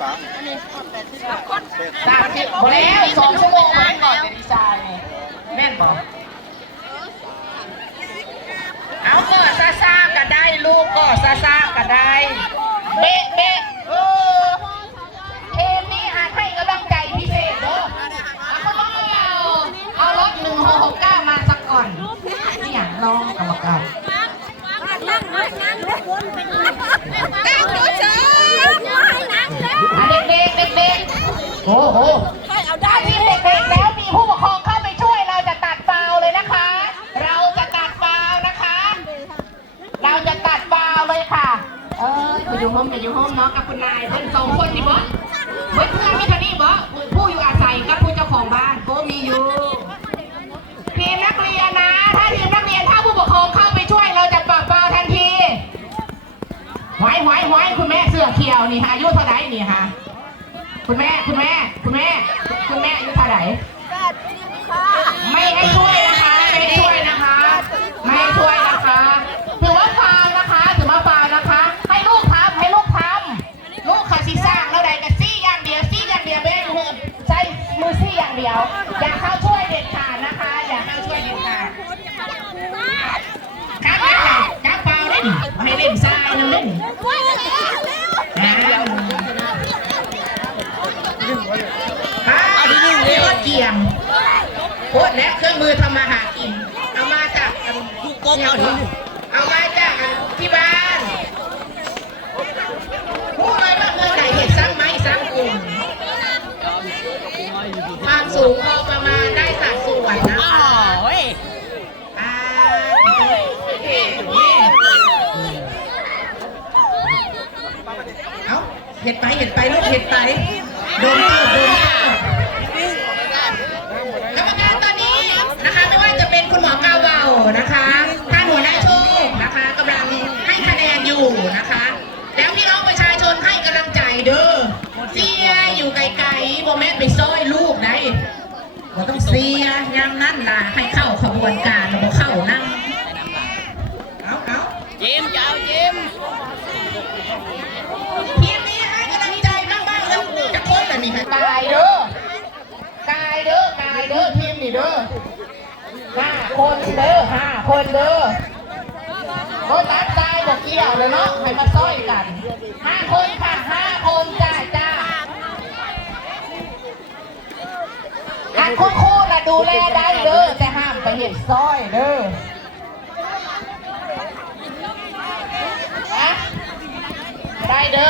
30แล้ว2 ชั่วโมงมาก่อนจะดีไซน์แม่นบอกเอาก็ซาก็ได้ลูกก็ซาก็ได้เบะเทมนี้อาจให้กำลังใจพิเศษเด้อเอารถ1669มาสักก่อนนี่อย่างลองกรรมการเด็กโอ้โหได้ทีมเด็กๆแล้วมีผู้ปกครองเข้าไปช่วยเราจะตัดฟาวเลยนะคะ เราจะตัดฟาวเลยค่ะอยู่ห้องเนาะกับคุณนายเพิ่น2 คนนี่บอสเพื่อนมีเท่านี้บอสผู้อยู่อาศัยกับผู้เจ้าของบ้านก็มีอยู่ทีมนักเรียนนะถ้าทีมนักเรียนถ้าผู้ปกครองเข้าไปช่วยเราจะปรับฟาวทันทีหวยคุณแม่เสื้อเขียวนี่อายุเท่าไหร่นี่คะคุณแม่อายุเท่าไหร่ไม่ให้ช่วยนะคะถือว่าฟาวนะคะ ให้ลูกทำลูกขาซีสร้างแล้วใดกับซี่อย่างเดียวไม่ได้ใช้มือซี่อย่างเดียวอย่าเข้าช่วยเด็ดขาดนะคะครับจับเปล่าได้ดิให้เล่นทรายนะเล่นเกี่ยมโคตรและเครื่องมือทำมาหากินเอามาจากที่บ้านพูดเลยว่าเมื่อไหร่เห็ดสร้างไม้สร้างกลุ่มความสูงพอประมาณได้สัดส่วนนะคะเอาเห็ดไปลูกเห็ดไปโดนกรรมการตอนนี้นะคะไม่ว่าจะเป็นคุณหมอกาวาวนะคะท่านหัวหน้าโชคนะคะกำลังให้คะแนนอยู่นะคะแล้วพี่น้องประชาชนให้กำลังใจเด้อเสียอยู่ไกลๆบ่แม่ไปซ้อยลูกได้บ่ต้องเสียยังนั่นล่ะให้เข้าขบวนการบ่เข้านั่งเอายิ้มทีมนี้ให้กำลังใจบ้างแล้วจะพ้นอะไรนี่กายเด้อทีมนี่เด้อ5 คนเด้อรถตัดตายบอกเกี่ยวเลยเนาะให้มาซ้อยกัน5 คนค่ะ5 คนจ้าคุณครูน่ะดูแลได้เด้อแต่ห้ามไปเห็นซ้อยเด้อได้เด้อ